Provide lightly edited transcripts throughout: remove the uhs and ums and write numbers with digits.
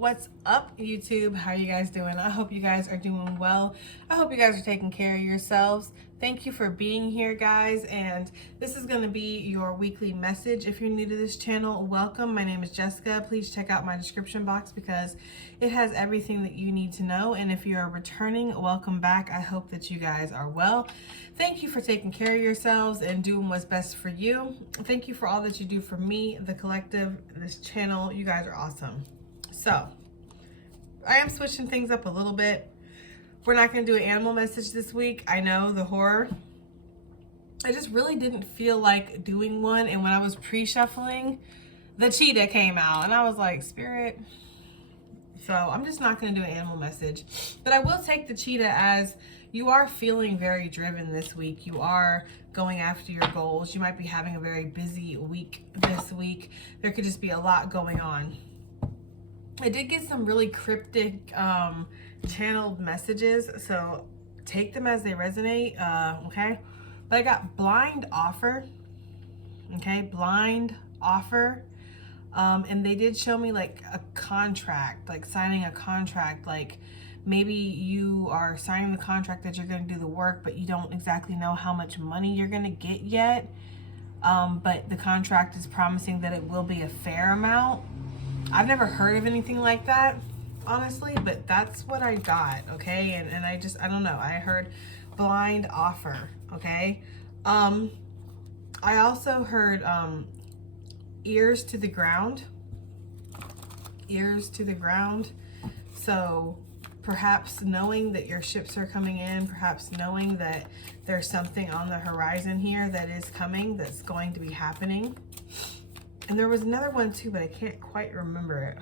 What's up, YouTube? How are you guys doing? I hope you guys are doing well. I hope you guys are taking care of yourselves. Thank you for being here, guys. And this is going to be your weekly message. If you're new to this channel, welcome. My name is Jessica. Please check out my description box because it has everything that you need to know. And if you're returning, welcome back. I hope that you guys are well. Thank you for taking care of yourselves and doing what's best for you. Thank you for all that you do for me, the collective, this channel. You guys are awesome. So, I am switching things up a little bit. We're not going to do an animal message this week. I know, the horror. I just really didn't feel like doing one. And when I was pre-shuffling, the cheetah came out. And I was like, Spirit. So, I'm just not going to do an animal message. But I will take the cheetah as you are feeling very driven this week. You are going after your goals. You might be having a very busy week this week. There could just be a lot going on. I did get some really cryptic channeled messages, so take them as they resonate, okay? But I got blind offer, okay? Blind offer. And they did show me like a contract, like signing a contract, like maybe you are signing the contract that you're going to do the work, but you don't exactly know how much money you're going to get yet. But the contract is promising that it will be a fair amount. I've never heard of anything like that, honestly, but that's what I got, okay? And I don't know. I heard blind offer, okay? I also heard ears to the ground. Ears to the ground. So perhaps knowing that your ships are coming in, perhaps knowing that there's something on the horizon here that is coming, that's going to be happening. And there was another one too, but I can't quite remember it.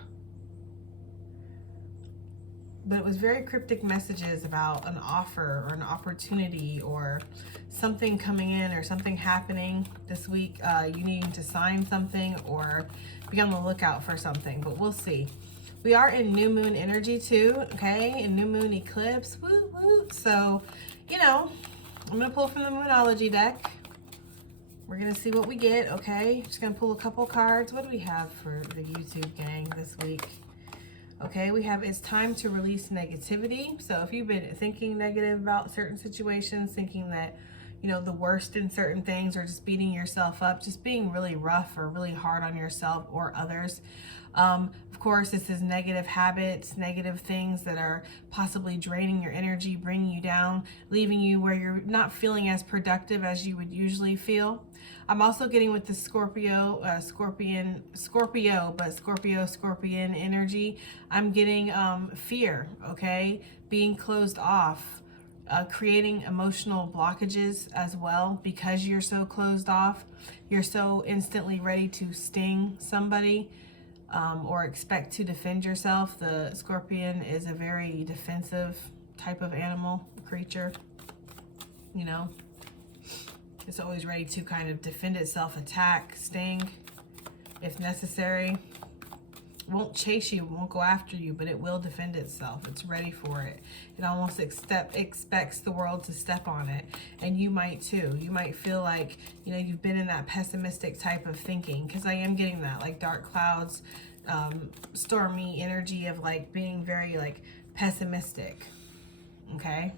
But it was very cryptic messages about an offer or an opportunity or something coming in or something happening this week. You needing to sign something or be on the lookout for something, but we'll see. We are in new moon energy too, okay? In new moon eclipse, woo woo. So, you know, I'm gonna pull from the Moonology deck. We're going to see what we get, okay? Just going to pull a couple cards. What do we have for the YouTube gang this week? Okay, we have it's time to release negativity. So if you've been thinking negative about certain situations, thinking that, you know, the worst in certain things or just beating yourself up, just being really rough or really hard on yourself or others. Of course, this is negative habits, negative things that are possibly draining your energy, bringing you down, leaving you where you're not feeling as productive as you would usually feel. I'm also getting with the Scorpio energy. I'm getting fear, okay? Being closed off, creating emotional blockages as well because you're so closed off. You're so instantly ready to sting somebody. Or expect to defend yourself. The scorpion is a very defensive type of animal, creature, you know. It's always ready to kind of defend itself, attack, sting, if necessary. Won't chase you, won't go after you, but it will defend itself. It's ready for it. It almost expects the world to step on it. And you might too. You might feel like, you know, you've been in that pessimistic type of thinking, because I am getting that, like dark clouds, stormy energy of like being very like pessimistic, okay?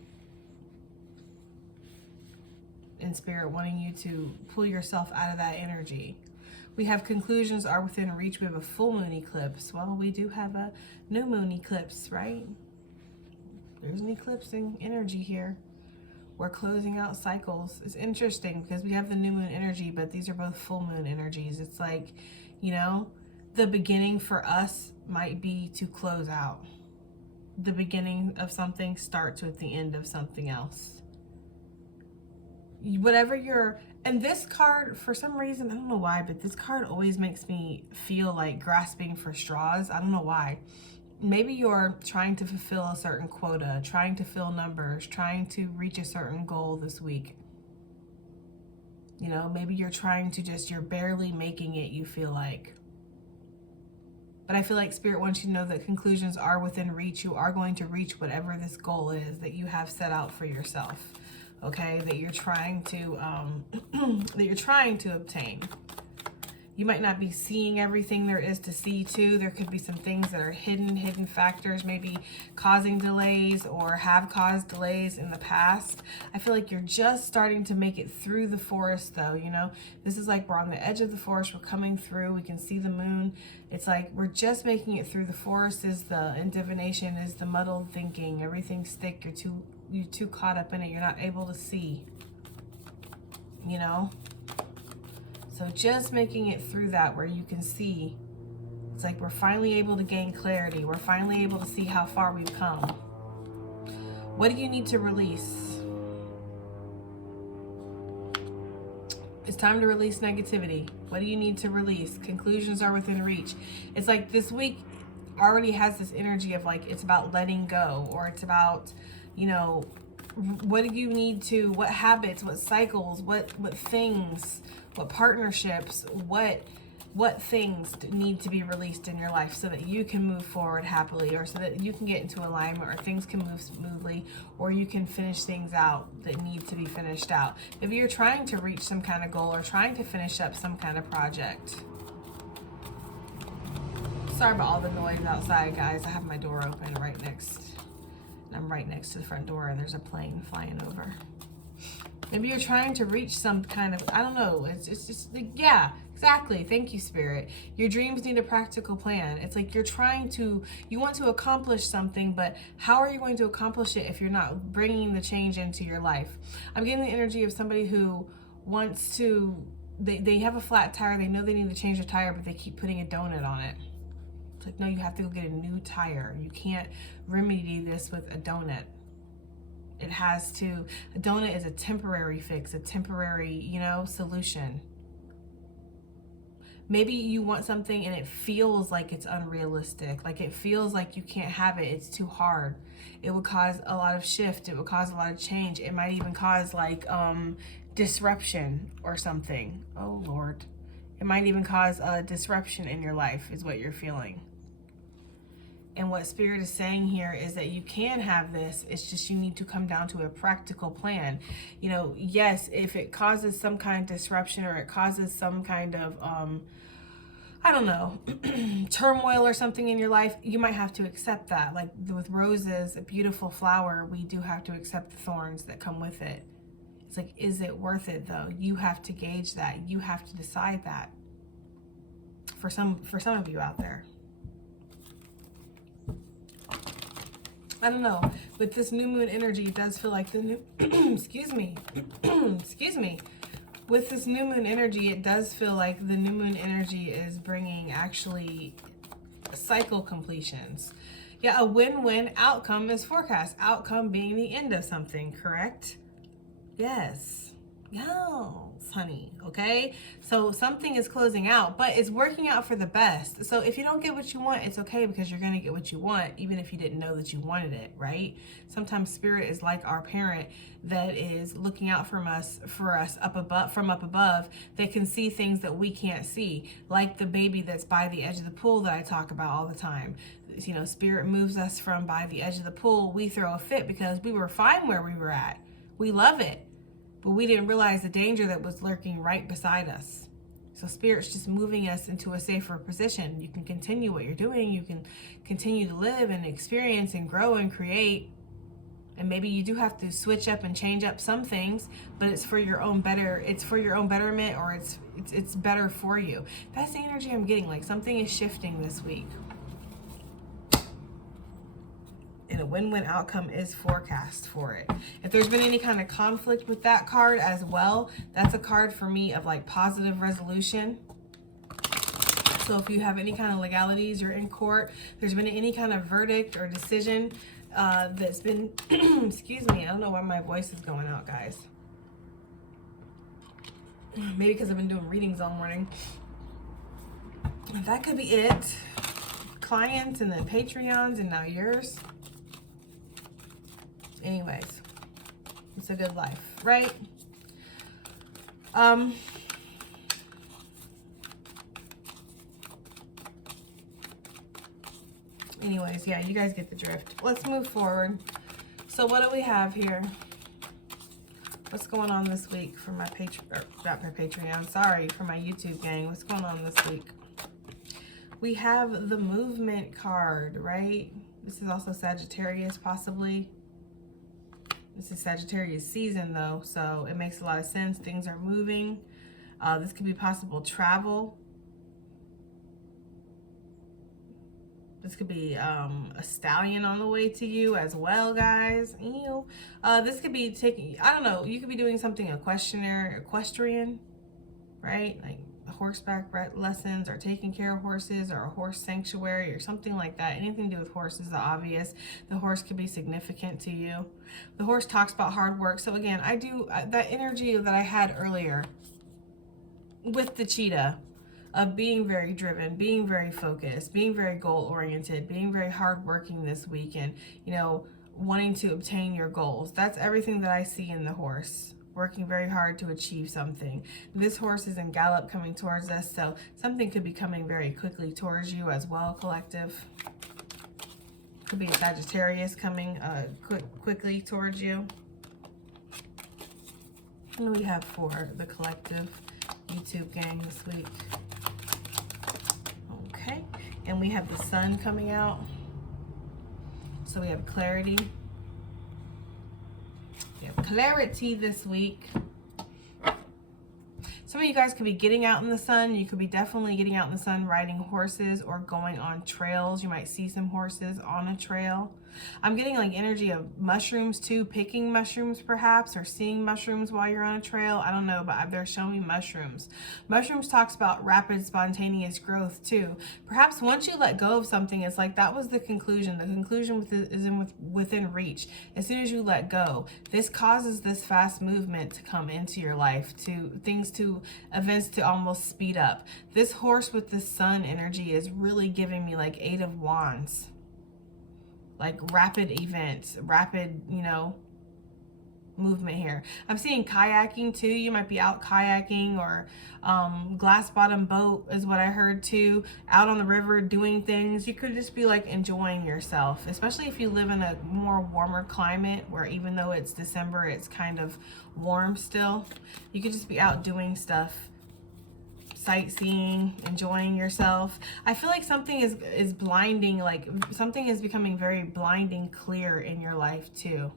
In spirit wanting you to pull yourself out of that energy. We have conclusions are within reach. We have a full moon eclipse. Well, we do have a new moon eclipse, right? There's an eclipsing energy here. We're closing out cycles. It's interesting because we have the new moon energy, but these are both full moon energies. It's like, you know, the beginning for us might be to close out. The beginning of something starts with the end of something else. Whatever you're, and this card, for some reason, I don't know why, but this card always makes me feel like grasping for straws. I don't know why. Maybe you're trying to fulfill a certain quota, trying to fill numbers, trying to reach a certain goal this week. You know, maybe you're trying to you're barely making it, you feel like. But I feel like Spirit wants you to know that conclusions are within reach. You are going to reach whatever this goal is that you have set out for yourself. Okay, that you're trying to obtain. You might not be seeing everything there is to see too. There could be some things that are hidden factors, maybe causing delays or have caused delays in the past. I feel like you're just starting to make it through the forest though, you know. This is like we're on the edge of the forest, we're coming through, we can see the moon. It's like we're just making it through. The forest is and divination is the muddled thinking. Everything's thick, you're too caught up in it, you're not able to see, you know. So just making it through that where you can see. It's like we're finally able to gain clarity. We're finally able to see how far we've come. What do you need to release? It's time to release negativity. What do you need to release? Conclusions are within reach. It's like this week already has this energy of like it's about letting go, or it's about, you know, what do you need to, what habits, what cycles, what things, what partnerships, what things need to be released in your life so that you can move forward happily, or so that you can get into alignment, or things can move smoothly, or you can finish things out that need to be finished out. If you're trying to reach some kind of goal or trying to finish up some kind of project. Sorry about all the noise outside, guys. I have my door open right next. I'm right next to the front door and there's a plane flying over. Maybe you're trying to reach some kind of, I don't know, it's just like, yeah, exactly. Thank you, Spirit. Your dreams need a practical plan. It's like you want to accomplish something, but how are you going to accomplish it if you're not bringing the change into your life? I'm getting the energy of somebody who wants to, they have a flat tire, they know they need to change the tire, but they keep putting a donut on it. It's like, no, you have to go get a new tire. You can't remedy this with a donut. It has to, a donut is a temporary fix, a temporary, you know, solution. Maybe you want something and it feels like it's unrealistic. Like it feels like you can't have it. It's too hard. It would cause a lot of shift. It would cause a lot of change. It might even cause like disruption or something. Oh, Lord. It might even cause a disruption in your life is what you're feeling. And what Spirit is saying here is that you can have this. It's just you need to come down to a practical plan. You know, yes, if it causes some kind of disruption or it causes some kind of, I don't know, turmoil or something in your life, you might have to accept that. Like with roses, a beautiful flower, we do have to accept the thorns that come with it. It's like, is it worth it though? You have to gauge that. You have to decide that. For some of you out there. I don't know, with this new moon energy, it does feel like the new, excuse me, with this new moon energy, it does feel like the new moon energy is bringing actually cycle completions. Yeah, a win-win outcome is forecast. Outcome being the end of something, correct? Yes, honey, okay? So something is closing out, but it's working out for the best. So if you don't get what you want, it's okay, because you're going to get what you want, even if you didn't know that you wanted it, right? Sometimes Spirit is like our parent that is looking out for us up above, from up above, that can see things that we can't see, like the baby that's by the edge of the pool that I talk about all the time. You know, Spirit moves us from by the edge of the pool. We throw a fit because we were fine where we were at. We love it. But we didn't realize the danger that was lurking right beside us. So Spirit's just moving us into a safer position. You can continue what you're doing. You can continue to live and experience and grow and create. And maybe you do have to switch up and change up some things, but it's for your own better. It's for your own betterment, or it's better for you. That's the energy I'm getting. Like something is shifting this week. And a win-win outcome is forecast for it. If there's been any kind of conflict with that card as well, that's a card for me of like positive resolution. So if you have any kind of legalities, you're in court, there's been any kind of verdict or decision that's been, excuse me, I don't know why my voice is going out, guys. Maybe because I've been doing readings all morning. That could be it. Clients and then Patreons and now yours. Anyways, it's a good life, right? Anyways, yeah, you guys get the drift. Let's move forward. So what do we have here? What's going on this week for my not my Patreon, sorry, for my YouTube gang? What's going on this week? We have the movement card, right? This is also Sagittarius, possibly. This is Sagittarius season, though, so it makes a lot of sense. Things are moving. This could be possible travel. This could be a stallion on the way to you as well, guys. Ew. This could be taking, I don't know, you could be doing something equestrian, right? Like horseback lessons, or taking care of horses, or a horse sanctuary, or something like that. Anything to do with horses is obvious. The horse could be significant to you. The horse talks about hard work. So again, I do that energy that I had earlier with the cheetah, of being very driven, being very focused, being very goal-oriented, being very hardworking this weekend, you know, wanting to obtain your goals. That's everything that I see in the horse, working very hard to achieve something. This horse is in gallop coming towards us, so something could be coming very quickly towards you as well, collective. Could be a Sagittarius coming quickly towards you. What do we have for the collective YouTube gang this week? Okay, and we have the sun coming out. So we have clarity. We have clarity this week. Some of you guys could be getting out in the sun. You could be definitely getting out in the sun, riding horses or going on trails. You might see some horses on a trail. I'm getting like energy of mushrooms too, picking mushrooms perhaps, or seeing mushrooms while you're on a trail. I don't know, but they're showing me mushrooms. Mushrooms talks about rapid spontaneous growth too. Perhaps once you let go of something, it's like that was the conclusion. The conclusion is within reach. As soon as you let go, this causes this fast movement to come into your life, events to almost speed up. This horse with the sun energy is really giving me like 8 of Wands. Like rapid events, rapid, you know, movement here. I'm seeing kayaking too. You might be out kayaking, or glass bottom boat is what I heard too. Out on the river doing things. You could just be like enjoying yourself, especially if you live in a more warmer climate where even though it's December, it's kind of warm still. You could just be out doing stuff, sightseeing, enjoying yourself. I feel like something is blinding, like something is becoming very blinding clear in your life too.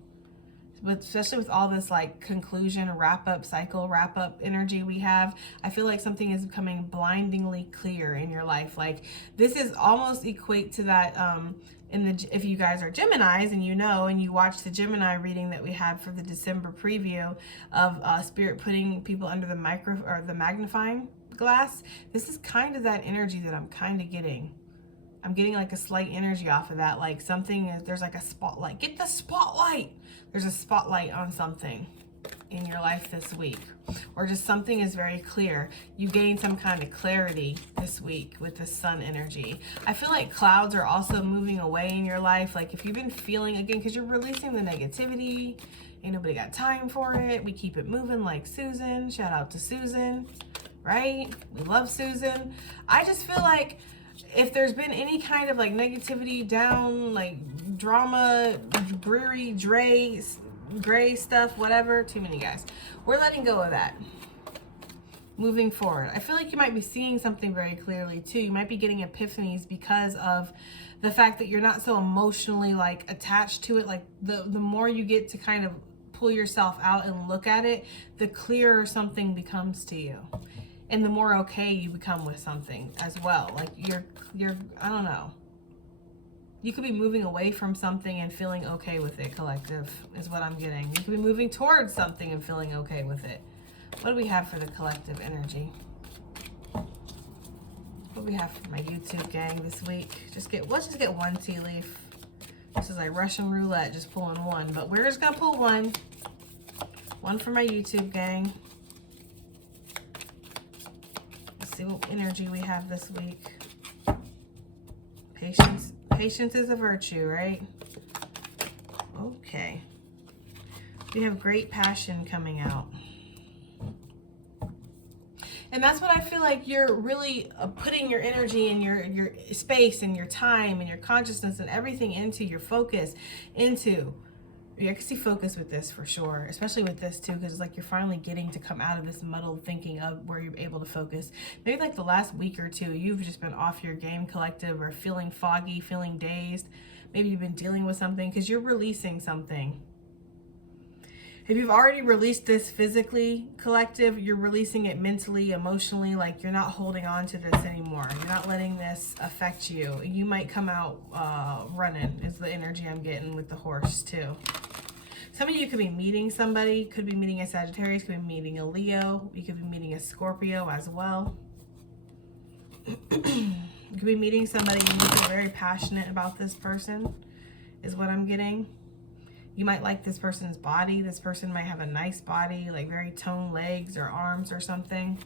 But especially with all this like conclusion, wrap-up, cycle, wrap-up energy we have, I feel like something is becoming blindingly clear in your life. Like this is almost equate to that if you guys are Geminis and you know, and you watch the Gemini reading that we had for the December preview of Spirit putting people under the magnifying glass, this is kind of that energy that I'm kind of getting. I'm getting like a slight energy off of that, like there's like a spotlight. Get the spotlight! There's a spotlight on something in your life this week, or just something is very clear. You gain some kind of clarity this week with the sun energy. I feel like clouds are also moving away in your life. Like if you've been feeling, again, because you're releasing the negativity, ain't nobody got time for it. We keep it moving like Susan. Shout out to Susan, right? We love Susan. I just feel like if there's been any kind of like negativity down, like drama, brewery, gray stuff, whatever, too many guys, we're letting go of that. Moving forward, I feel like you might be seeing something very clearly too. You might be getting epiphanies because of the fact that you're not so emotionally like attached to it. Like the more you get to kind of pull yourself out and look at it, the clearer something becomes to you. And the more okay you become with something as well. Like you're, I don't know. You could be moving away from something and feeling okay with it, collective, is what I'm getting. You could be moving towards something and feeling okay with it. What do we have for the collective energy? What do we have for my YouTube gang this week? Let's just get one tea leaf. This is like Russian roulette, just pulling one. But we're just gonna pull one. One for my YouTube gang. See what energy we have this week. Patience is a virtue, right? Okay. We have great passion coming out. And that's what I feel like you're really putting your energy and your space and your time and your consciousness and everything into, your focus into Yeah, I can see focus with this for sure, especially with this too, because it's like you're finally getting to come out of this muddled thinking of where you're able to focus. Maybe like the last week or two, you've just been off your game, collective, or feeling foggy, feeling dazed. Maybe you've been dealing with something because you're releasing something. If you've already released this physically, collective, you're releasing it mentally, emotionally, like you're not holding on to this anymore. You're not letting this affect you. You might come out running is the energy I'm getting with the horse too. Some of you could be meeting somebody, could be meeting a Sagittarius, could be meeting a Leo, you could be meeting a Scorpio as well. You could be meeting somebody and you feel very passionate about this person, is what I'm getting. You might like this person's body. This person might have a nice body, like very toned legs or arms or something.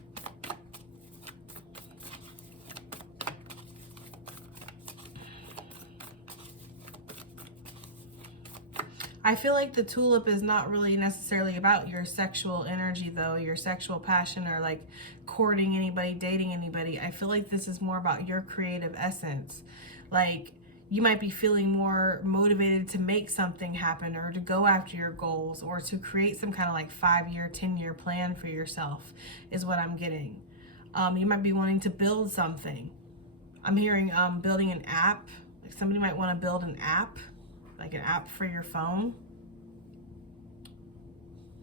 I feel like the tulip is not really necessarily about your sexual energy though, your sexual passion or like courting anybody, dating anybody. I feel like this is more about your creative essence. Like you might be feeling more motivated to make something happen or to go after your goals or to create some kind of like 5-year, 10-year plan for yourself is what I'm getting. You might be wanting to build something. I'm hearing building an app. Like somebody might want to build an app, like an app for your phone.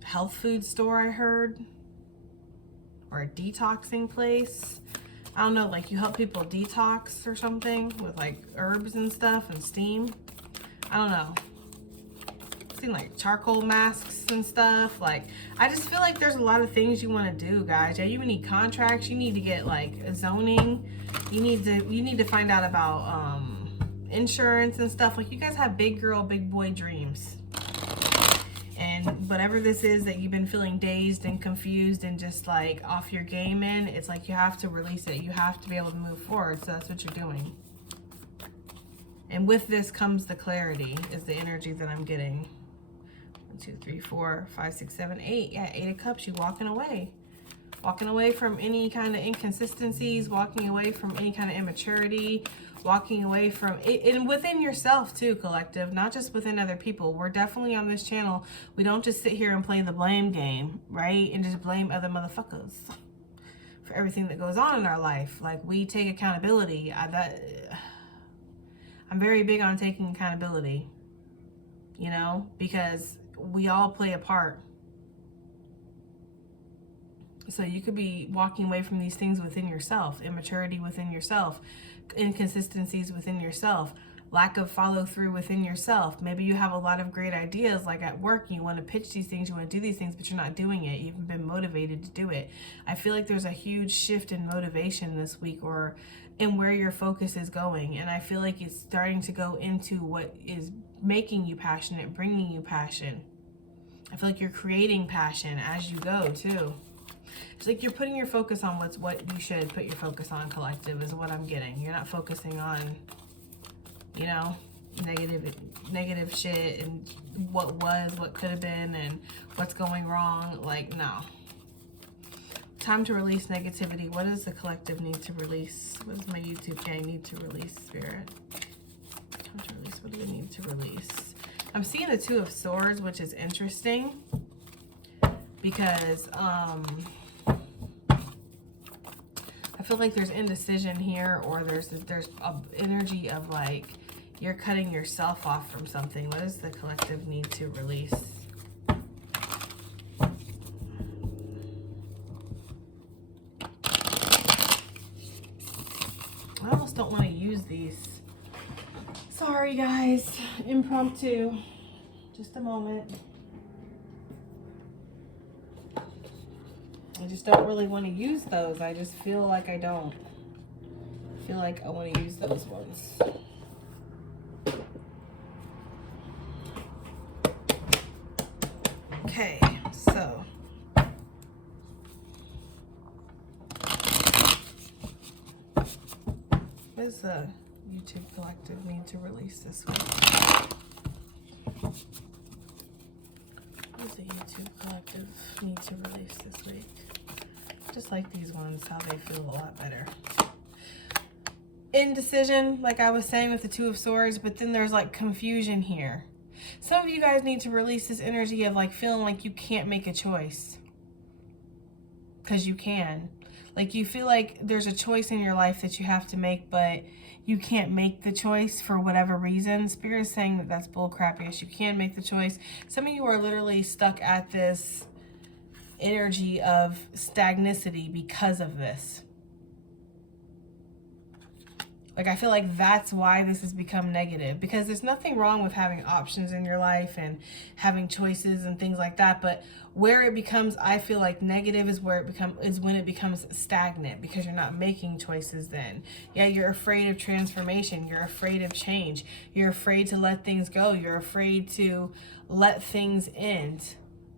Health food store, I heard. Or a detoxing place. I don't know, like you help people detox or something with like herbs and stuff and steam. I don't know. I've seen like charcoal masks and stuff. Like, I just feel like there's a lot of things you want to do, guys. Yeah, you need contracts. You need to get like zoning. You need to find out about insurance and stuff. Like you guys have big girl, big boy dreams. And whatever this is that you've been feeling dazed and confused and just like off your game in, it's like you have to release it. You have to be able to move forward. So that's what you're doing. And with this comes the clarity, is the energy that I'm getting. 1, 2, 3, 4, 5, 6, 7, 8. Yeah, 8 of Cups. You walking away. Walking away from any kind of inconsistencies, walking away from any kind of immaturity, walking away from it, and within yourself too, collective, not just within other people. We're definitely on this channel. We don't just sit here and play the blame game, right? And just blame other motherfuckers for everything that goes on in our life. Like we take accountability. I'm very big on taking accountability, you know, because we all play a part. So you could be walking away from these things within yourself, immaturity within yourself, inconsistencies within yourself, lack of follow through within yourself. Maybe you have a lot of great ideas, like at work, you want to pitch these things, you want to do these things, but you're not doing it. You haven't been motivated to do it. I feel like there's a huge shift in motivation this week, or in where your focus is going. And I feel like it's starting to go into what is making you passionate, bringing you passion. I feel like you're creating passion as you go too. It's like you're putting your focus on what you should put your focus on, collective, is what I'm getting. You're not focusing on, you know, negative shit and what could have been and what's going wrong. Like, no. Time to release negativity. What does the collective need to release? What does my YouTube gang need to release, Spirit? Time to release. What do they need to release? I'm seeing the Two of Swords, which is interesting because I feel like there's indecision here, or there's a energy of like you're cutting yourself off from something. What does the collective need to release? I almost don't want to use these. Sorry guys, impromptu. Just a moment. I just don't really want to use those. I just feel like I don't. I feel like I want to use those ones. Okay, so. What does the YouTube collective need to release this week? What does the YouTube collective need to release this week? Just like these ones, how they feel a lot better. Indecision, like I was saying with the Two of Swords, but then there's like confusion here. Some of you guys need to release this energy of like feeling like you can't make a choice. Because you can. Like you feel like there's a choice in your life that you have to make, but you can't make the choice for whatever reason. Spirit is saying that that's bullcrap. Yes, you can make the choice. Some of you are literally stuck at this energy of stagnicity because of this. Like, I feel like that's why this has become negative, because there's nothing wrong with having options in your life and having choices and things like that. But where it becomes, I feel like negative is where when it becomes stagnant, because you're not making choices then. Yeah, you're afraid of transformation. You're afraid of change. You're afraid to let things go. You're afraid to let things end.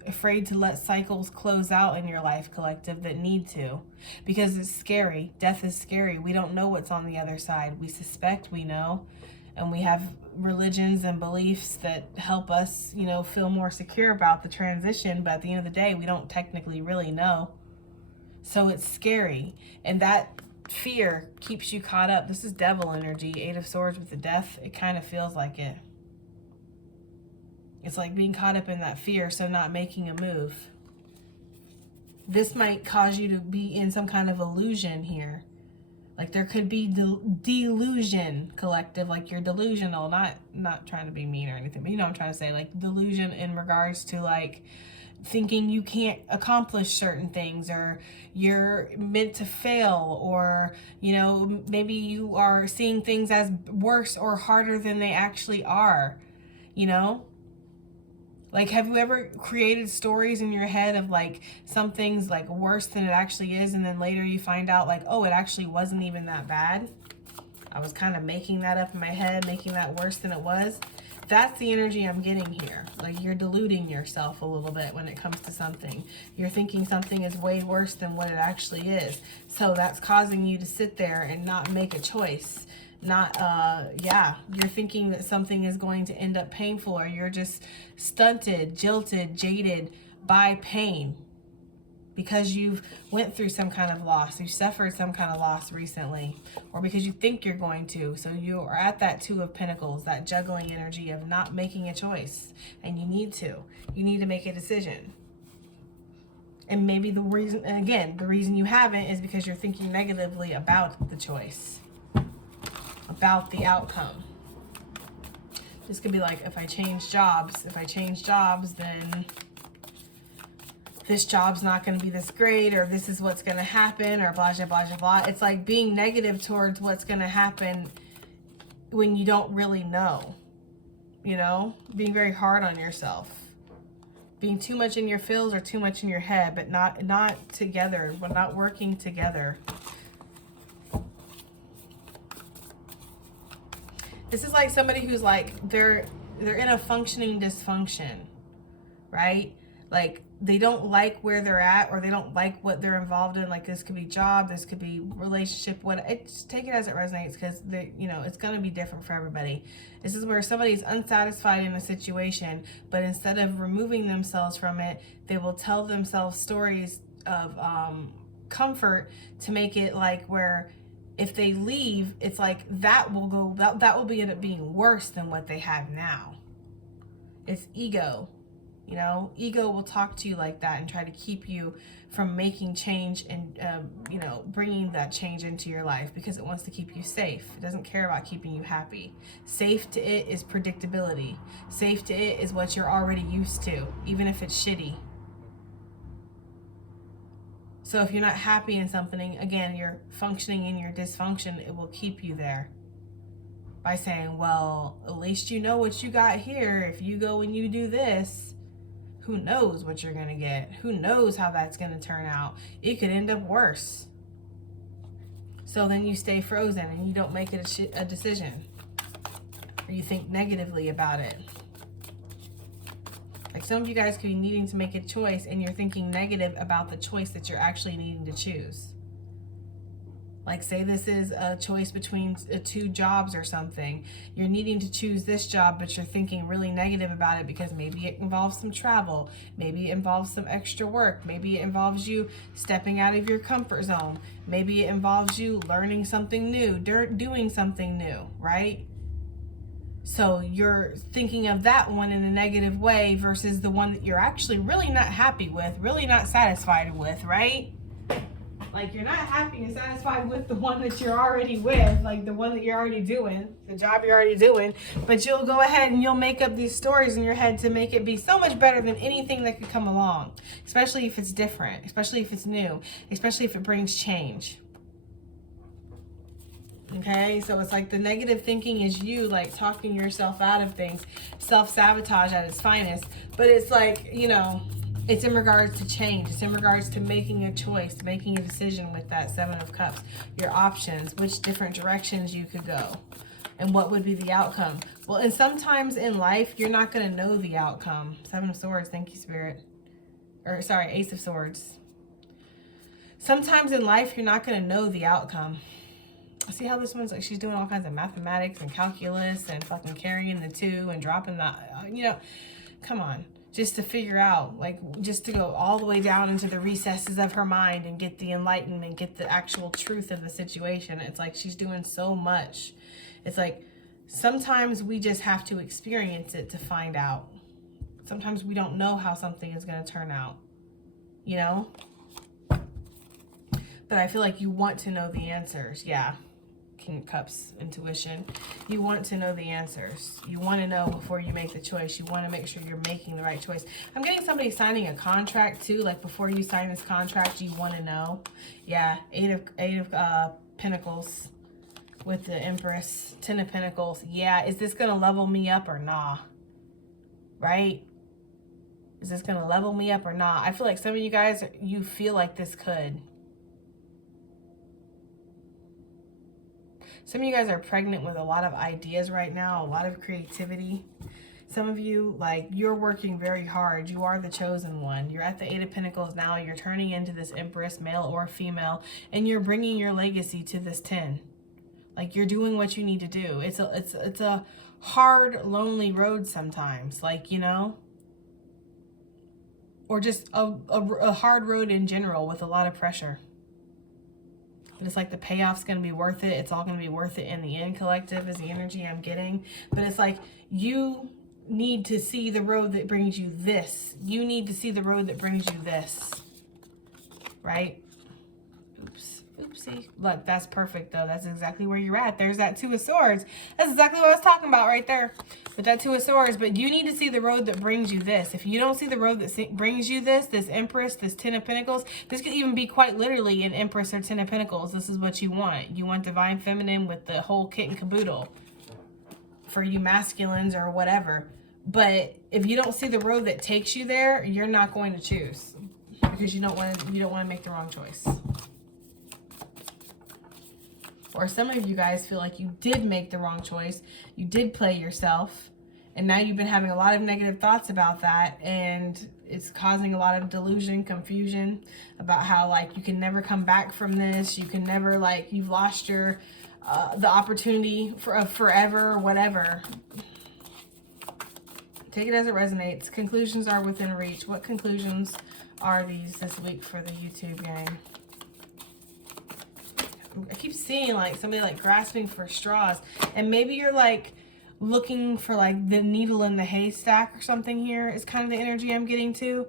Afraid to let cycles close out in your life, collective, that need to, because it's scary. Death is scary. We don't know what's on the other side. We suspect we know, and we have religions and beliefs that help us, you know, feel more secure about the transition, but at the end of the day, we don't technically really know. So it's scary, and that fear keeps you caught up. This is devil energy, 8 of Swords with the Death. It kind of feels like it. It's like being caught up in that fear, so not making a move. This might cause you to be in some kind of illusion here. Like there could be delusion, collective, like you're delusional, not trying to be mean or anything, but you know what I'm trying to say, like delusion in regards to like thinking you can't accomplish certain things, or you're meant to fail, or, you know, maybe you are seeing things as worse or harder than they actually are, you know? Like, have you ever created stories in your head of like something's like worse than it actually is, and then later you find out like, oh, it actually wasn't even that bad? I was kind of making that up in my head, making that worse than it was. That's the energy I'm getting here. Like you're deluding yourself a little bit when it comes to something. You're thinking something is way worse than what it actually is. So that's causing you to sit there and not make a choice. You're thinking that something is going to end up painful, or you're just stunted, jilted, jaded by pain because you've went through some kind of loss, you suffered some kind of loss recently, or because you think you're going to. So you are at that 2 of Pentacles, that juggling energy of not making a choice, and you need to make a decision. And maybe the reason you haven't is because you're thinking negatively about the choice, about the outcome. This could be like, if I change jobs, then this job's not going to be this great, or this is what's going to happen, or blah, blah, blah, blah, blah. It's like being negative towards what's going to happen when you don't really know, you know? Being very hard on yourself. Being too much in your feels or too much in your head, but not together. We're not working together. This is like somebody who's like, they're in a functioning dysfunction, right? Like they don't like where they're at, or they don't like what they're involved in. Like this could be job, this could be relationship, just take it as it resonates, because you know, it's going to be different for everybody. This is where somebody's unsatisfied in a situation, but instead of removing themselves from it, they will tell themselves stories of comfort to make it like where if they leave, it's like that will end up being worse than what they have now. It's ego. You know, ego will talk to you like that and try to keep you from making change and, you know, bringing that change into your life, because it wants to keep you safe. It doesn't care about keeping you happy. Safe to it is predictability. Safe to it is what you're already used to, even if it's shitty. So if you're not happy in something, again, you're functioning in your dysfunction, it will keep you there. By saying, well, at least you know what you got here. If you go and you do this, who knows what you're going to get? Who knows how that's going to turn out? It could end up worse. So then you stay frozen and you don't make it a decision. Or you think negatively about it. Like some of you guys could be needing to make a choice, and you're thinking negative about the choice that you're actually needing to choose. Like say this is a choice between 2 jobs or something. You're needing to choose this job, but you're thinking really negative about it because maybe it involves some travel. Maybe it involves some extra work. Maybe it involves you stepping out of your comfort zone. Maybe it involves you learning something new, doing something new, right? So you're thinking of that one in a negative way versus the one that you're actually really not happy with, really not satisfied with, right? Like, you're not happy and satisfied with the one that you're already with, like the one that you're already doing, the job you're already doing, but you'll go ahead and you'll make up these stories in your head to make it be so much better than anything that could come along, especially if it's different, especially if it's new, especially if it brings change. Okay, so it's like the negative thinking is you like talking yourself out of things, self-sabotage at its finest. But it's like, you know, it's in regards to change. It's in regards to making a choice, making a decision with that Seven of Cups. Your options, which different directions you could go, and what would be the outcome. Well, and sometimes in life, you're not going to know the outcome. Seven of Swords, thank you, Spirit. Or, sorry, Ace of Swords. Sometimes in life, you're not going to know the outcome. See how this one's like, she's doing all kinds of mathematics and calculus and fucking carrying the 2 and dropping the, you know, come on. Just to figure out, like, just to go all the way down into the recesses of her mind and get the enlightenment, get the actual truth of the situation. It's like she's doing so much. It's like sometimes we just have to experience it to find out. Sometimes we don't know how something is going to turn out, you know? But I feel like you want to know the answers. Yeah. King of Cups, intuition. You want to know the answers. You want to know before you make the choice. You want to make sure you're making the right choice. I'm getting somebody signing a contract too. Like, before you sign this contract, you want to know. Yeah, eight of Pentacles with the Empress, 10 of Pentacles. Yeah, is this going to level me up or nah? Right? Is this going to level me up or not? I feel like some of you guys, you feel like this could. Some of you guys are pregnant with a lot of ideas right now, a lot of creativity. Some of you, like, you're working very hard. You are the chosen one. You're at the 8 of Pentacles now. You're turning into this Empress, male or female, and you're bringing your legacy to this 10. Like, you're doing what you need to do. It's a hard, lonely road sometimes, like, you know, or just a hard road in general with a lot of pressure. But it's like the payoff's going to be worth it. It's all going to be worth it in the end, collective, is the energy I'm getting. But it's like you need to see the road that brings you this. You need to see the road that brings you this. Right? Oops. Oopsie. Look, that's perfect, though. That's exactly where you're at. There's that 2 of Swords. That's exactly what I was talking about right there. With that 2 of Swords. But you need to see the road that brings you this. If you don't see the road that brings you this Empress, this 10 of Pentacles, this could even be quite literally an Empress or 10 of Pentacles. This is what you want. You want Divine Feminine with the whole kit and caboodle. For you masculines or whatever. But if you don't see the road that takes you there, you're not going to choose. Because you don't want to make the wrong choice. Or some of you guys feel like you did make the wrong choice. You did play yourself. And now you've been having a lot of negative thoughts about that. And it's causing a lot of delusion, confusion about how, like, you can never come back from this. You can never, like, you've lost your, the opportunity for forever or whatever. Take it as it resonates. Conclusions are within reach. What conclusions are these this week for the YouTube gang? I keep seeing like somebody like grasping for straws, and maybe you're like looking for like the needle in the haystack or something here is kind of the energy I'm getting to.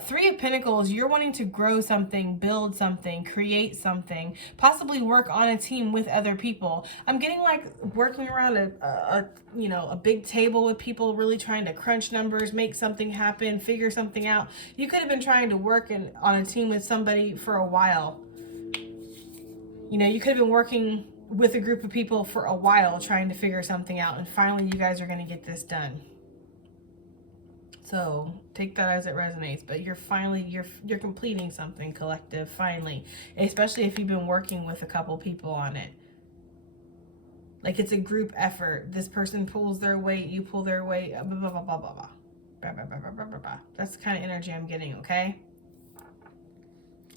3 of Pentacles, you're wanting to grow something, build something, create something, possibly work on a team with other people. I'm getting like working around a big table with people, really trying to crunch numbers, make something happen, figure something out. You could have been trying to work on a team with somebody for a while. You know, you could have been working with a group of people for a while trying to figure something out, and finally you guys are going to get this done. So take that as it resonates, but you're completing something, collective, finally, especially if you've been working with a couple people on it. Like, it's a group effort. This person pulls their weight, you pull their weight, blah, blah, blah, blah, blah, blah. Blah, blah, blah, blah, blah, blah, blah. That's the kind of energy I'm getting, okay?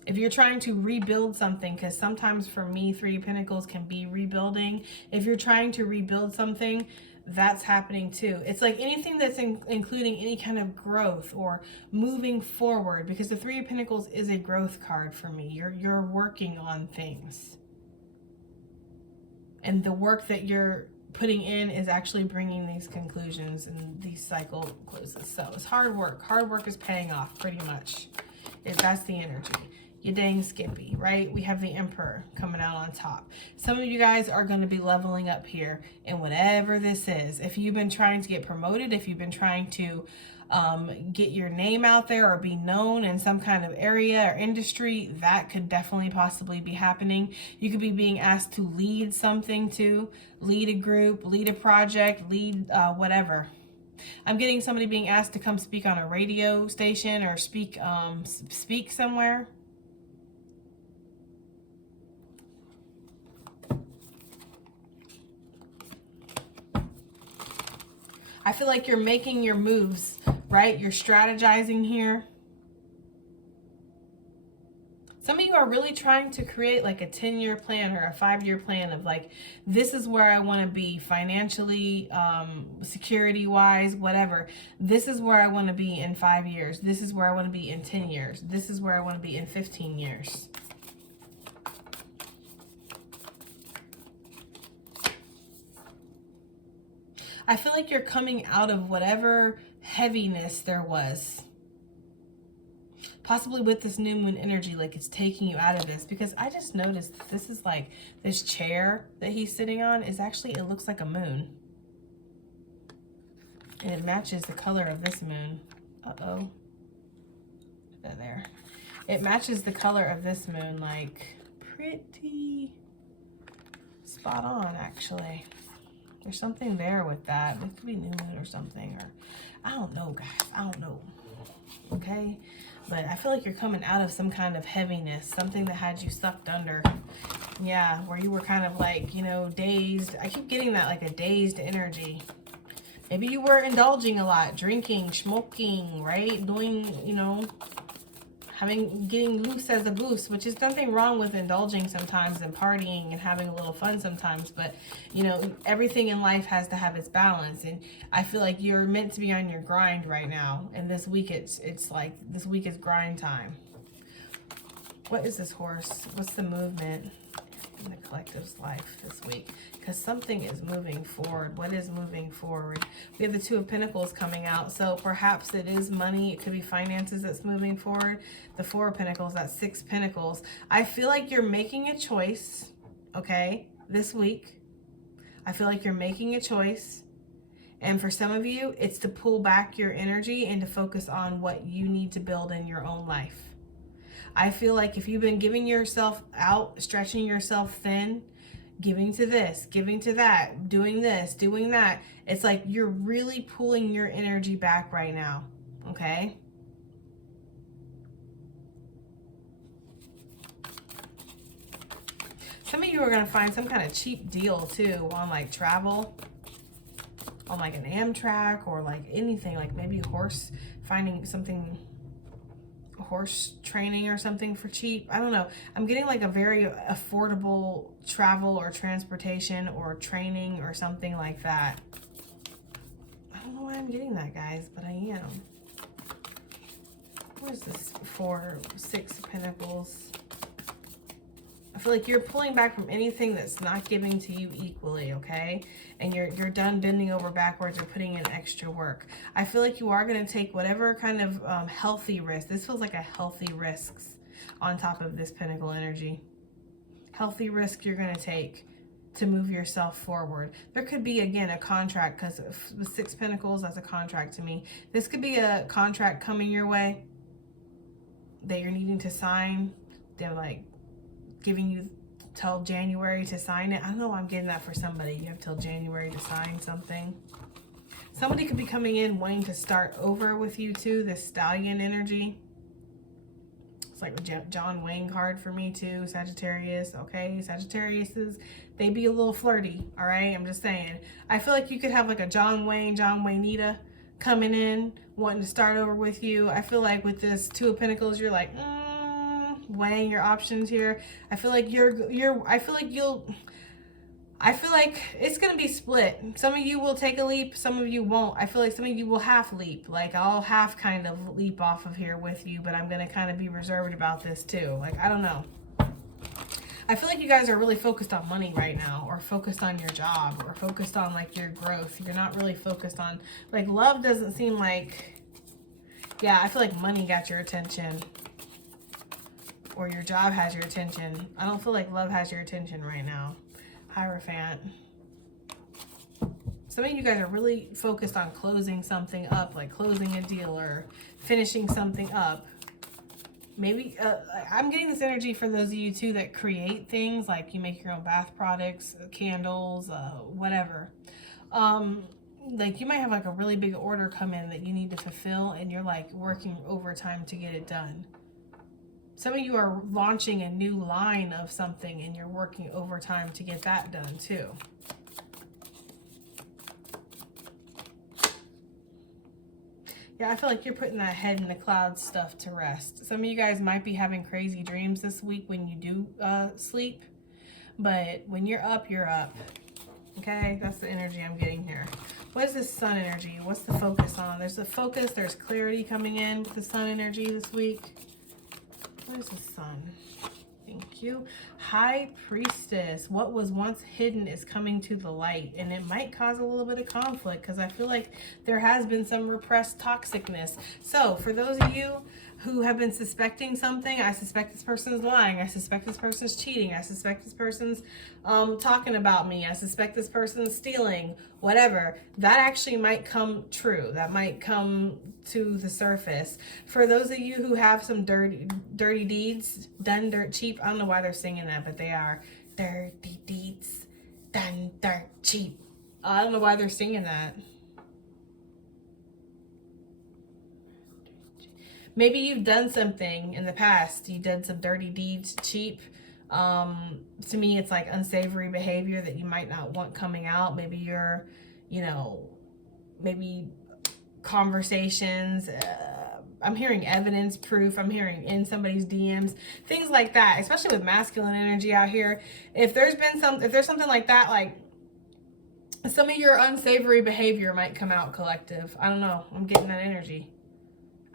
If you're trying to rebuild something, because sometimes for me, 3 of Pentacles can be rebuilding. If you're trying to rebuild something, that's happening too. It's like anything that's including any kind of growth or moving forward, because the 3 of Pentacles is a growth card for me. You're working on things. And the work that you're putting in is actually bringing these conclusions and these cycle closes. So it's hard work. Hard work is paying off pretty much. That's the energy. You dang Skippy, right? We have the Emperor coming out on top. Some of you guys are going to be leveling up here in whatever this is. If you've been trying to get promoted, if you've been trying to get your name out there or be known in some kind of area or industry, that could definitely possibly be happening. You could be being asked to lead something too, lead a group, lead a project, lead whatever. I'm getting somebody being asked to come speak on a radio station or speak somewhere. I feel like you're making your moves, right? You're strategizing here. Some of you are really trying to create like a 10-year plan or a 5-year plan of like, this is where I want to be financially, security-wise, whatever. This is where I want to be in 5 years. This is where I want to be in 10 years. This is where I want to be in 15 years. I feel like you're coming out of whatever heaviness there was. Possibly with this new moon energy, like it's taking you out of this. Because I just noticed this is like, this chair that he's sitting on is actually, it looks like a moon. And it matches the color of this moon. Uh-oh. There. It matches the color of this moon, like pretty spot on, actually. There's something there with that. It could be new moon or something, or I don't know, guys. I don't know. Okay? But I feel like you're coming out of some kind of heaviness, something that had you sucked under. Yeah, where you were kind of like, you know, dazed. I keep getting that, like a dazed energy. Maybe you were indulging a lot, drinking, smoking, right? Doing, you know, getting loose as a goose, which is nothing wrong with indulging sometimes and partying and having a little fun sometimes, but you know, everything in life has to have its balance, and I feel like you're meant to be on your grind right now, and this week it's like, this week is grind time. What is this horse? What's the movement in the collective's life this week? Because something is moving forward. What is moving forward? We have the Two of Pentacles coming out. So perhaps it is money. It could be finances that's moving forward. The Four of Pentacles, that's Six Pentacles. I feel like you're making a choice, okay, this week. I feel like you're making a choice. And for some of you, it's to pull back your energy and to focus on what you need to build in your own life. I feel like if you've been giving yourself out, stretching yourself thin, giving to this, giving to that, doing this, doing that, it's like you're really pulling your energy back right now, okay? Some of you are going to find some kind of cheap deal too on like travel, on like an Amtrak or like anything, like maybe finding something, horse training or something for cheap. I don't know. I'm getting like a very affordable travel or transportation or training or something like that. I don't know why I'm getting that, guys, but I am. What is this? 6 of Pentacles. I feel like you're pulling back from anything that's not giving to you equally, okay? And you're done bending over backwards or putting in extra work. I feel like you are going to take whatever kind of healthy risk. This feels like a healthy risk on top of this Pentacle energy. Healthy risk you're going to take to move yourself forward. There could be, again, a contract, because with 6 Pentacles, that's a contract to me. This could be a contract coming your way that you're needing to sign. They're like giving you till January to sign it. I don't know why I'm getting that for somebody. You have till January to sign something. Somebody could be coming in wanting to start over with you too, this stallion energy. It's like a John Wayne card for me too, Sagittarius, okay? Sagittariuses, they be a little flirty, all right? I'm just saying. I feel like you could have like a John Wayneita coming in, wanting to start over with you. I feel like with this Two of Pentacles, you're like, weighing your options here. I feel like I feel like it's gonna be split. Some of you will take a leap, some of you won't. I feel like some of you will half leap. Like I'll half kind of leap off of here with you, but I'm gonna kind of be reserved about this too. Like, I don't know. I feel like you guys are really focused on money right now, or focused on your job, or focused on like your growth. You're not really focused on, like, love doesn't seem like, yeah, I feel like money got your attention, or your job has your attention. I don't feel like love has your attention right now. Hierophant. Some of you guys are really focused on closing something up, like closing a deal or finishing something up. Maybe, I'm getting this energy for those of you too that create things, like you make your own bath products, candles, whatever. Like you might have like a really big order come in that you need to fulfill, and you're like working overtime to get it done. Some of you are launching a new line of something and you're working overtime to get that done too. Yeah, I feel like you're putting that head in the clouds stuff to rest. Some of you guys might be having crazy dreams this week when you do sleep. But when you're up, you're up. Okay, that's the energy I'm getting here. What is this sun energy? What's the focus on? There's a focus, there's clarity coming in with the sun energy this week. What is the sun? Thank you. High Priestess. What was once hidden is coming to the light, and it might cause a little bit of conflict because I feel like there has been some repressed toxicness. So for those of you who have been suspecting something, I suspect this person is lying. I suspect this person's cheating. I suspect this person's talking about me. I suspect this person's stealing, whatever. That actually might come true. That might come to the surface. For those of you who have some dirty deeds done dirt cheap, I don't know why they're singing that, but they are. Dirty deeds done dirt cheap. I don't know why they're singing that. Maybe you've done something in the past. You did some dirty deeds cheap. To me, it's like unsavory behavior that you might not want coming out. Maybe you're, you know, maybe conversations. I'm hearing evidence, proof. I'm hearing in somebody's DMs, things like that. Especially with masculine energy out here. If there's something like that, like some of your unsavory behavior might come out, collective. I don't know. I'm getting that energy.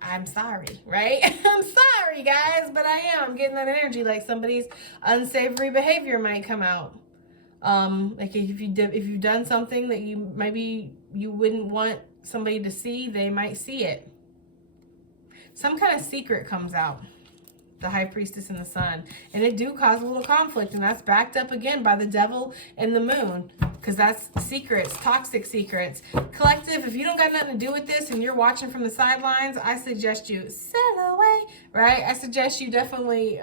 I'm sorry, right? I'm sorry, guys, but I am. I'm getting that energy like somebody's unsavory behavior might come out. Like if you've done something that you maybe you wouldn't want somebody to see, they might see it. Some kind of secret comes out. The High Priestess and the Sun, and it do cause a little conflict, and that's backed up again by the Devil and the Moon, because that's secrets, toxic secrets. Collective, if you don't got nothing to do with this and you're watching from the sidelines, I suggest you sail away, right? I suggest you definitely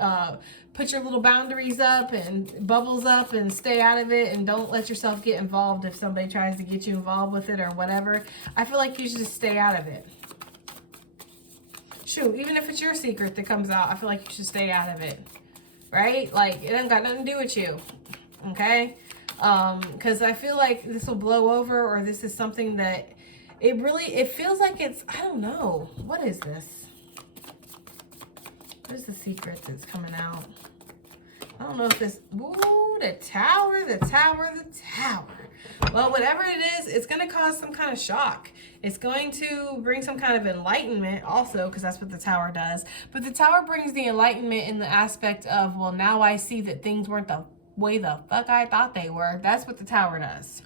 put your little boundaries up and bubbles up and stay out of it, and don't let yourself get involved if somebody tries to get you involved with it or whatever. I feel like you should just stay out of it. Shoot, even if it's your secret that comes out, I feel like you should stay out of it, right? Like, it ain't got nothing to do with you, okay? Because I feel like this will blow over, or this is something that it feels like it's, I don't know. What is this? What is the secret that's coming out? I don't know if this, ooh, the tower. Well, whatever it is, it's going to cause some kind of shock. It's going to bring some kind of enlightenment also, because that's what the tower does. But the tower brings the enlightenment in the aspect of, well, now I see that things weren't the way the fuck I thought they were. That's what the tower does.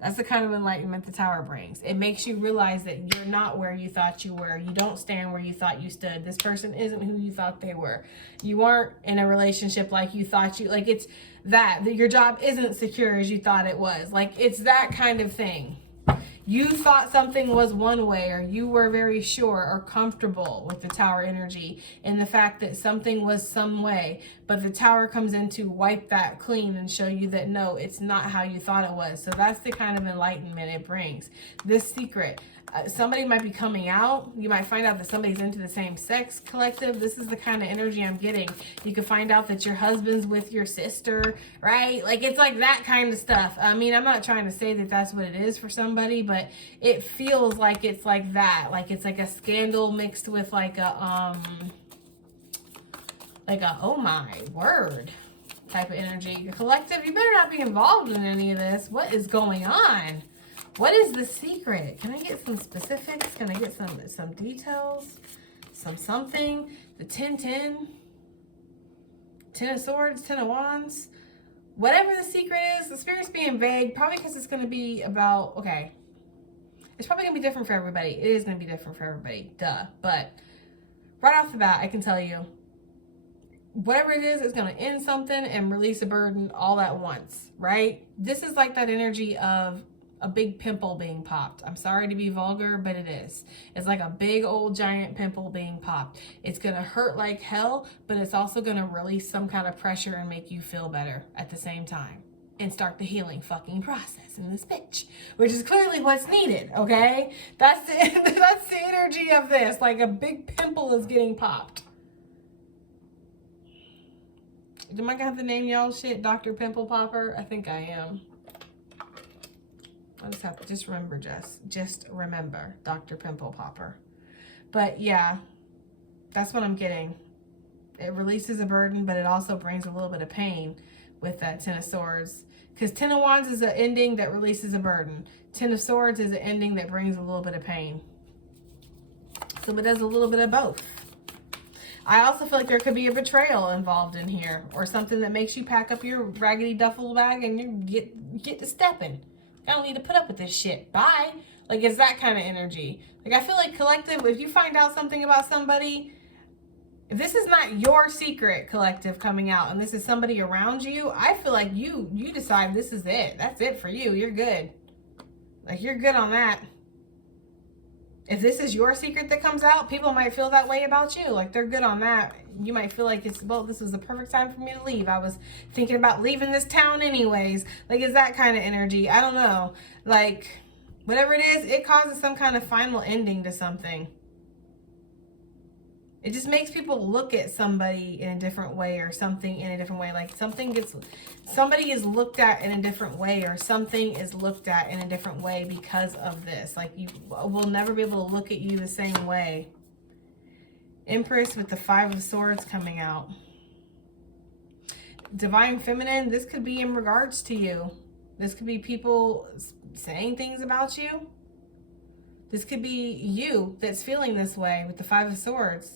That's the kind of enlightenment the tower brings. It makes you realize that you're not where you thought you were. You don't stand where you thought you stood. This person isn't who you thought they were. You aren't in a relationship like you thought you, like it's that your job isn't secure as you thought it was. Like it's that kind of thing. You thought something was one way, or you were very sure or comfortable with the tower energy and the fact that something was some way, but the tower comes in to wipe that clean and show you that no, it's not how you thought it was. So that's the kind of enlightenment it brings. This secret, somebody might be coming out. You might find out that somebody's into the same sex, collective. This is the kind of energy I'm getting. You can find out that your husband's with your sister, right? Like it's like that kind of stuff. I mean, I'm not trying to say that that's what it is for somebody, but it feels like it's like that. Like it's like a scandal mixed with like a oh my word type of energy. Collective, you better not be involved in any of this. What is going on? What is the secret? Can I get some specifics? Can I get some details? Something? The 1010? Ten of Swords, Ten of Wands. Whatever the secret is, the Spirit's being vague, probably because it's going to be about, okay, it's probably going to be different for everybody. It is going to be different for everybody, duh. But right off the bat, I can tell you, whatever it is, it's going to end something and release a burden all at once, right? This is like that energy of a big pimple being popped. I'm sorry to be vulgar, but it is. It's like a big old giant pimple being popped. It's going to hurt like hell, but it's also going to release some kind of pressure and make you feel better at the same time. And start the healing fucking process in this bitch, which is clearly what's needed, okay? That's the energy of this. Like a big pimple is getting popped. Am I gonna have to name y'all shit Dr. Pimple Popper? I think I am. I just have to just remember Dr. Pimple Popper. But yeah, that's what I'm getting. It releases a burden, but it also brings a little bit of pain with that Ten of Swords. Because Ten of Wands is an ending that releases a burden. Ten of Swords is an ending that brings a little bit of pain. So it does a little bit of both. I also feel like there could be a betrayal involved in here, or something that makes you pack up your raggedy duffel bag and you get to stepping. I don't need to put up with this shit. Bye. Like, it's that kind of energy. Like, I feel like collective, if you find out something about somebody, if this is not your secret, collective, coming out, and this is somebody around you, I feel like you decide this is it. That's it for you. You're good. Like, you're good on that. If this is your secret that comes out, people might feel that way about you. Like, they're good on that. You might feel like well, this is the perfect time for me to leave. I was thinking about leaving this town anyways. Like, it's that kind of energy. I don't know. Like, whatever it is, it causes some kind of final ending to something. It just makes people look at somebody in a different way, or something in a different way. Like, somebody is looked at in a different way, or something is looked at in a different way because of this. Like, you will never be able to look at you the same way. Empress with the Five of Swords coming out. Divine Feminine, this could be in regards to you. This could be people saying things about you. This could be you that's feeling this way with the Five of Swords.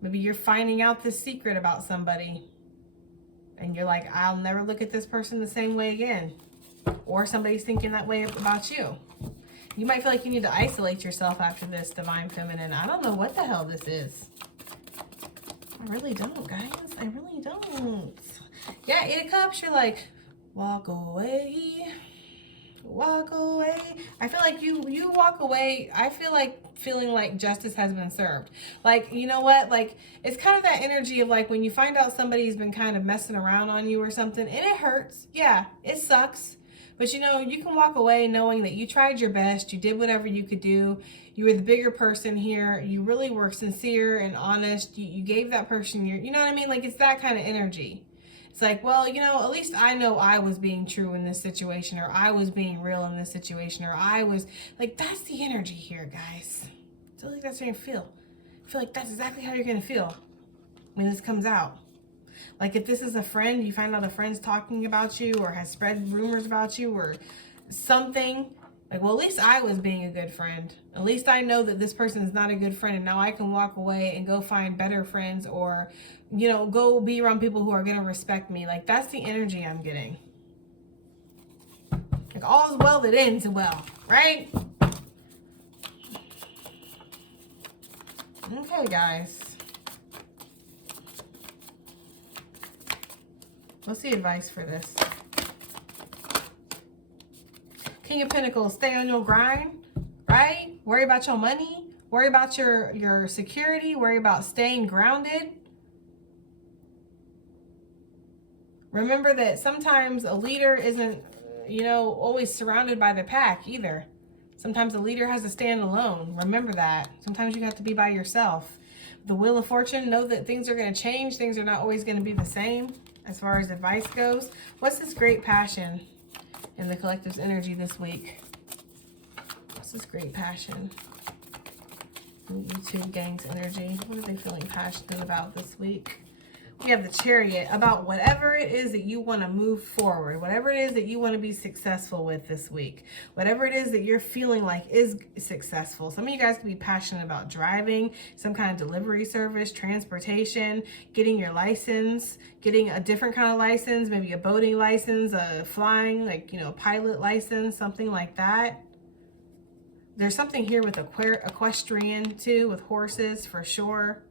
Maybe you're finding out this secret about somebody and you're like, I'll never look at this person the same way again. Or somebody's thinking that way about you. You might feel like you need to isolate yourself after this, Divine Feminine. I don't know what the hell this is. I really don't, guys. I really don't. Yeah, Eight of Cups, you're like, walk away. Walk away. I feel like you walk away. I feel like feeling like justice has been served. Like, you know what? Like, it's kind of that energy of like when you find out somebody's been kind of messing around on you or something, and it hurts. Yeah, it sucks. But you know, you can walk away knowing that you tried your best. You did whatever you could do. You were the bigger person here. You really were sincere and honest. You gave that person you know what I mean? Like, it's that kind of energy. It's like, well, you know, at least I know I was being true in this situation, or I was being real in this situation, or I was, like, that's the energy here, guys. I feel like that's how you feel. I feel like that's exactly how you're going to feel when this comes out. Like, if this is a friend, you find out a friend's talking about you or has spread rumors about you or something, like, well, at least I was being a good friend. At least I know that this person is not a good friend, and now I can walk away and go find better friends, or, you know, go be around people who are going to respect me. Like, that's the energy I'm getting. Like, all's well that ends well, right? Okay, guys. What's the advice for this? King of Pentacles, stay on your grind, right? Worry about your money. Worry about your security. Worry about staying grounded. Remember that sometimes a leader isn't, you know, always surrounded by the pack either. Sometimes a leader has to stand alone. Remember that. Sometimes you have to be by yourself. The Wheel of Fortune, know that things are going to change. Things are not always going to be the same as far as advice goes. What's this great passion in the collective's energy this week? What's this great passion in YouTube gang's energy? What are they feeling passionate about this week? We have the Chariot, about whatever it is that you want to move forward, whatever it is that you want to be successful with this week, whatever it is that you're feeling like is successful. Some of you guys can be passionate about driving, some kind of delivery service, transportation, getting your license, getting a different kind of license, maybe a boating license, a flying, like, you know, pilot license, something like that. There's something here with equestrian too, with horses for sure.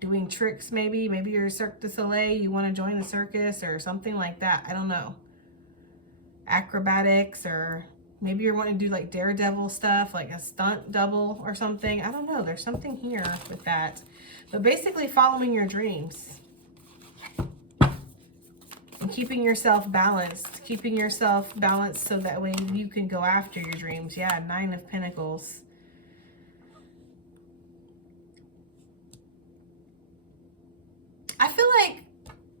Doing tricks maybe. Maybe you're Cirque du Soleil, you want to join the circus or something like that. I don't know. Acrobatics, or maybe you're wanting to do like daredevil stuff, like a stunt double or something. I don't know. There's something here with that. But basically following your dreams. And keeping yourself balanced so that way you can go after your dreams. Yeah, 9 of Pentacles. I feel like,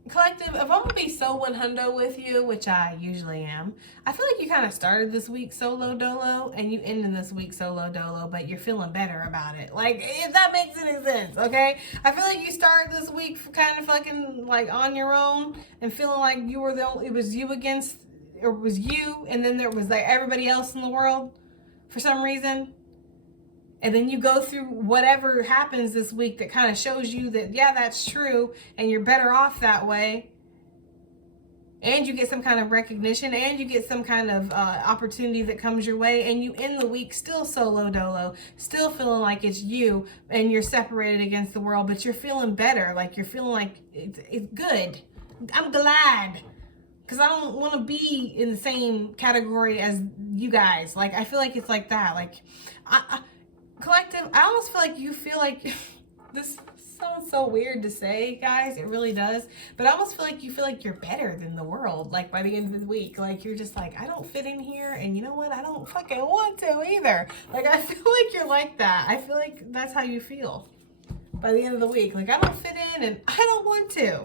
collective, if I'm going to be so 100 with you, which I usually am, I feel like you kind of started this week solo dolo and you ended this week solo dolo, but you're feeling better about it. Like, if that makes any sense, okay? I feel like you started this week kind of fucking like on your own and feeling like you were the only, it was you against, or it was you, and then there was like everybody else in the world for some reason. And then you go through whatever happens this week that kind of shows you that, yeah, that's true, and you're better off that way. And you get some kind of recognition, and you get some kind of opportunity that comes your way, and you end the week still solo dolo, still feeling like it's you, and you're separated against the world, but you're feeling better. Like, you're feeling like it's good. I'm glad. Because I don't want to be in the same category as you guys. Like, I feel like it's like that. Like, collective, I almost feel like this sounds so weird to say, guys, it really does, but I almost feel like you feel like you're better than the world, like by the end of the week. Like, you're just like, I don't fit in here, and you know what, I don't fucking want to either. Like, I feel like you're like that. I feel like that's how you feel by the end of the week. Like, I don't fit in and I don't want to.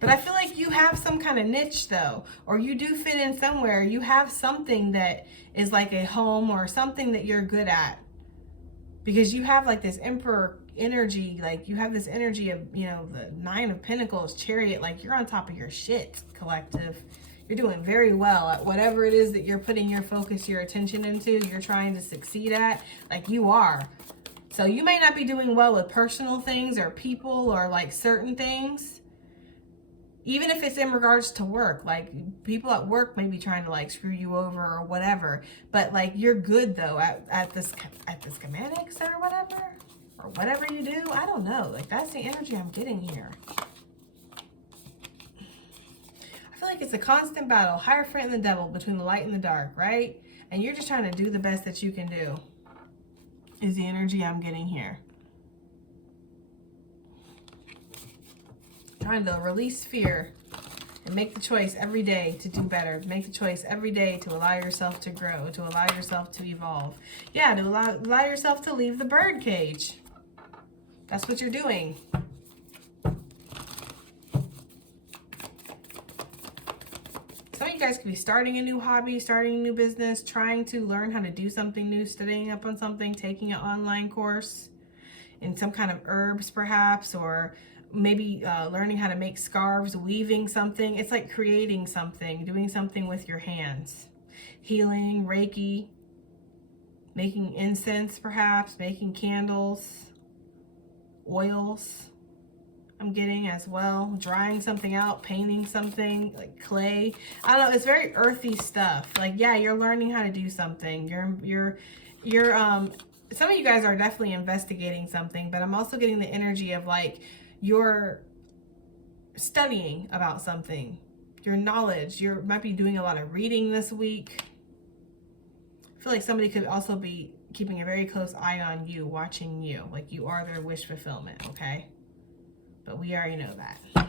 But I feel like you have some kind of niche though, or you do fit in somewhere. You have something that is like a home or something that you're good at, because you have like this Emperor energy. Like, you have this energy of, you know, the 9 of Pentacles, Chariot. Like, you're on top of your shit, collective. You're doing very well at whatever it is that you're putting your focus, your attention into, you're trying to succeed at. Like, you are. So you may not be doing well with personal things or people or like certain things. Even if it's in regards to work, like people at work may be trying to like screw you over or whatever, but like you're good though at the schematics or whatever you do. I don't know. Like, that's the energy I'm getting here. I feel like it's a constant battle, Hierophant and the Devil, between the light and the dark, right? And you're just trying to do the best that you can do, is the energy I'm getting here. Trying to release fear and make the choice every day to do better. Make the choice every day to allow yourself to grow, to allow yourself to evolve. Yeah, to allow yourself to leave the bird cage. That's what you're doing. Some of you guys could be starting a new hobby, starting a new business, trying to learn how to do something new, studying up on something, taking an online course in some kind of herbs perhaps, or maybe learning how to make scarves, weaving something. It's like creating something, doing something with your hands. Healing, Reiki, making incense perhaps, making candles, oils I'm getting as well. Drying something out, painting something, like clay. I don't know, it's very earthy stuff. Like, yeah, you're learning how to do something. You're some of you guys are definitely investigating something, but I'm also getting the energy of like, you're studying about something, your knowledge. You might be doing a lot of reading this week. I feel like somebody could also be keeping a very close eye on you, watching you, like you are their wish fulfillment, okay? But we already know that,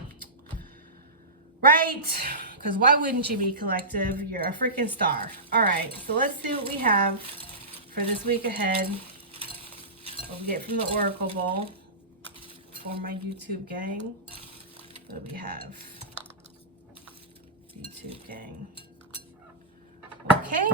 right? Because why wouldn't you be, collective? You're a freaking star. All right, so let's see what we have for this week ahead. What we get from the Oracle Bowl for my YouTube gang. What do we have? YouTube gang. Okay.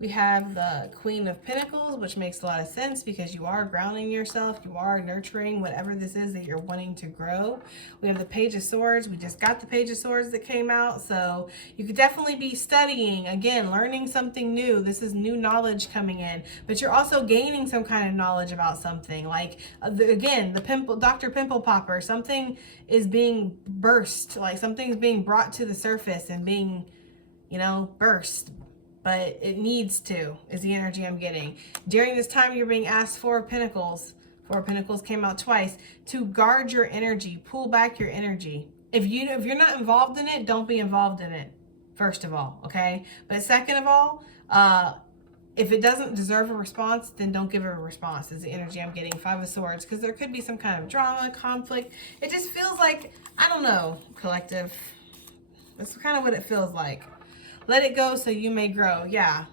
We have the Queen of Pentacles, which makes a lot of sense because you are grounding yourself. You are nurturing whatever this is that you're wanting to grow. We have the Page of Swords. We just got the Page of Swords that came out. So you could definitely be studying, again, learning something new. This is new knowledge coming in. But you're also gaining some kind of knowledge about something. Like, again, the Pimple, Dr. Pimple Popper. Something is being burst. Like, something's being brought to the surface and being, you know, burst. But it needs to, is the energy I'm getting. During this time, you're being asked Four of Pentacles. Four of Pentacles came out twice. To guard your energy, pull back your energy. If you're not involved in it, don't be involved in it, first of all, okay? But second of all, if it doesn't deserve a response, then don't give it a response, is the energy I'm getting. Five of Swords, because there could be some kind of drama, conflict. It just feels like, I don't know, collective. That's kind of what it feels like. Let it go so you may grow. Yeah.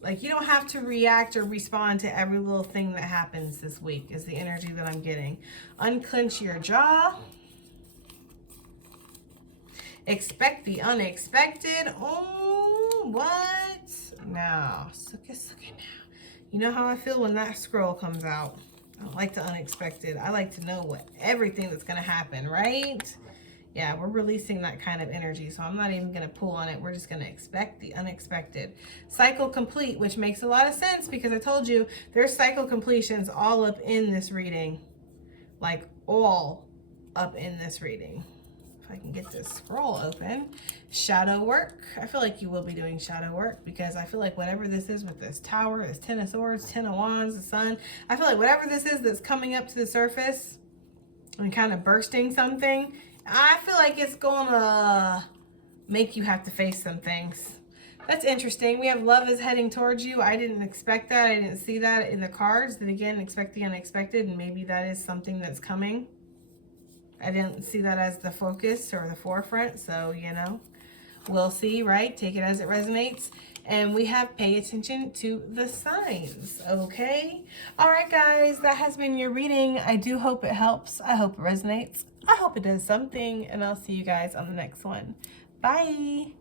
Like, you don't have to react or respond to every little thing that happens this week, is the energy that I'm getting. Unclench your jaw. Expect the unexpected. Oh, what? Now, suck it now. You know how I feel when that scroll comes out. I don't like the unexpected. I like to know everything that's going to happen, right? Yeah, we're releasing that kind of energy, so I'm not even going to pull on it. We're just going to expect the unexpected. Cycle complete, which makes a lot of sense because I told you there's cycle completions all up in this reading. Like, all up in this reading. If I can get this scroll open. Shadow work. I feel like you will be doing shadow work because I feel like whatever this is with this Tower, this Ten of Swords, Ten of Wands, the Sun, I feel like whatever this is that's coming up to the surface and kind of bursting something, I feel like it's gonna make you have to face some things. That's interesting. We have love is heading towards you. I didn't expect that. I didn't see that in the cards. Then again, expect the unexpected, and maybe that is something that's coming. I didn't see that as the focus or the forefront, so, you know, we'll see, right? Take it as it resonates. And we have pay attention to the signs, okay? All right, guys, that has been your reading. I do hope it helps. I hope it resonates. I hope it does something, and I'll see you guys on the next one. Bye.